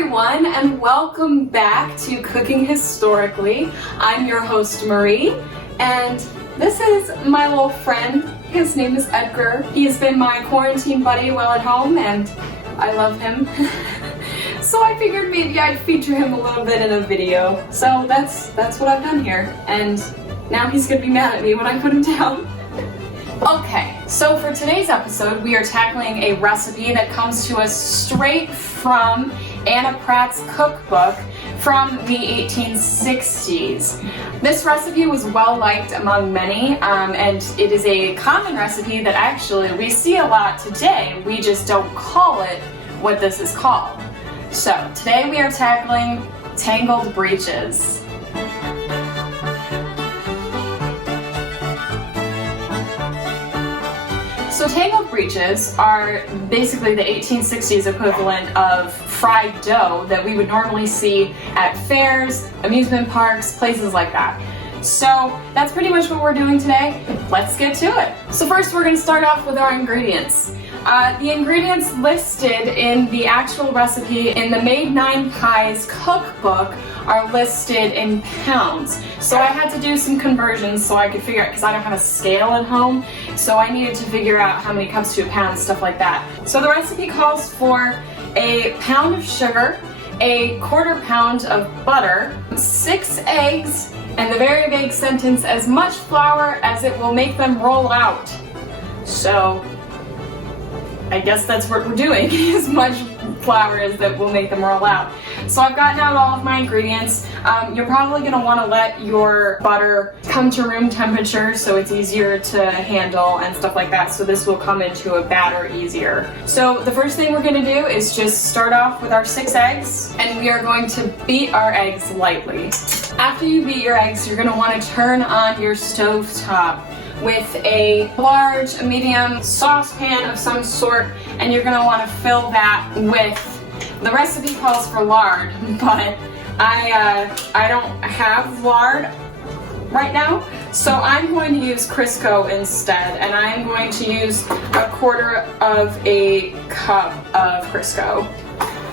everyone, and welcome back to Cooking Historically. I'm your host Marie, and this is my little friend. His name is Edgar. He's been my quarantine buddy while at home, and I love him. So I figured maybe I'd feature him a little bit in a video. So that's what I've done here, and now he's gonna be mad at me when I put him down. Okay, so for today's episode, we are tackling a recipe that comes to us straight from Anna Pratt's cookbook from the 1860s. This recipe was well liked among many, and it is a common recipe that actually we see a lot today. We just don't call it what this is called. So today we are tackling tangled breeches. So tangled breeches are basically the 1860s equivalent of fried dough that we would normally see at fairs, amusement parks, places like that. So that's pretty much what we're doing today. Let's get to it. So first we're going to start off with our ingredients. The ingredients listed in the actual recipe in the Made 9 Pies cookbook are listed in pounds. So I had to do some conversions so I could figure out, because I don't have a scale at home, so I needed to figure out how many cups to a pound, stuff like that. So the recipe calls for a pound of sugar, a quarter pound of butter, 6 eggs, and the very vague sentence, as much flour as it will make them roll out. So I guess that's what we're doing, as much flour as that will make them roll out. So I've gotten out all of my ingredients. You're probably going to want to let your butter come to room temperature so it's easier to handle and stuff like that, so this will come into a batter easier. So the first thing we're going to do is just start off with our 6 eggs, and we are going to beat our eggs lightly. After you beat your eggs, you're going to want to turn on your stove top with a large, medium saucepan of some sort, and you're going to want to fill that with, the recipe calls for lard, but I don't have lard right now, so I'm going to use Crisco instead, and I'm going to use a quarter of a cup of Crisco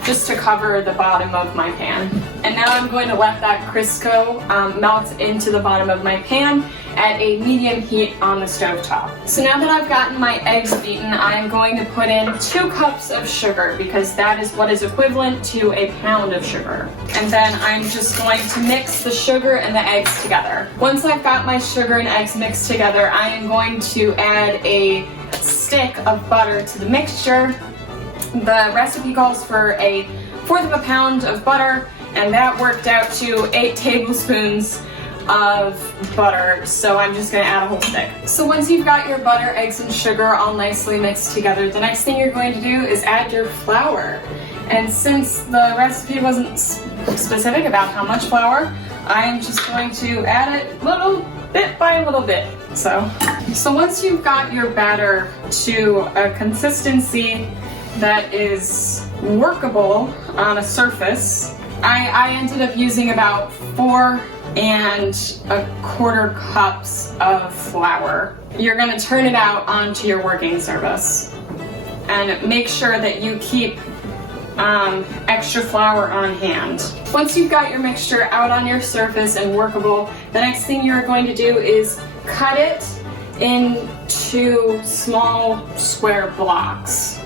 just to cover the bottom of my pan. And now I'm going to let that Crisco melt into the bottom of my pan at a medium heat on the stovetop. So now that I've gotten my eggs beaten, I'm going to put in 2 cups of sugar, because that is what is equivalent to a pound of sugar. And then I'm just going to mix the sugar and the eggs together. Once I've got my sugar and eggs mixed together, I am going to add a stick of butter to the mixture. The recipe calls for a 1/4 of a pound of butter, and that worked out to 8 tablespoons of butter, so I'm just going to add a whole stick. So once you've got your butter, eggs, and sugar all nicely mixed together, the next thing you're going to do is add your flour. And since the recipe wasn't specific about how much flour, I'm just going to add it little bit by little bit. So once you've got your batter to a consistency that is workable on a surface, I ended up using about 4 1/4 cups of flour. You're going to turn it out onto your working surface, and make sure that you keep extra flour on hand. Once you've got your mixture out on your surface and workable, the next thing you're going to do is cut it into small square blocks.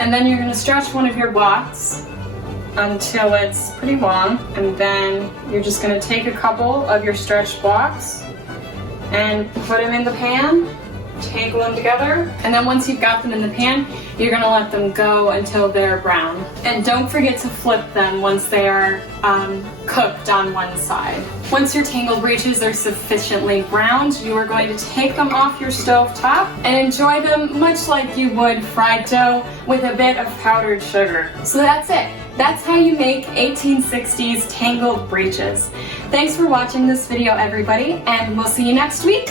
And then you're going to stretch one of your blocks until it's pretty long, and then you're just going to take a couple of your stretched blocks and put them in the pan, tangle them together, and then once you've got them in the pan, you're going to let them go until they're brown. And don't forget to flip them once they are cooked on one side. Once your tangled breeches are sufficiently browned, you are going to take them off your stove top and enjoy them much like you would fried dough with a bit of powdered sugar. So that's it. That's how you make 1860s tangled breeches. Thanks for watching this video, everybody, and we'll see you next week.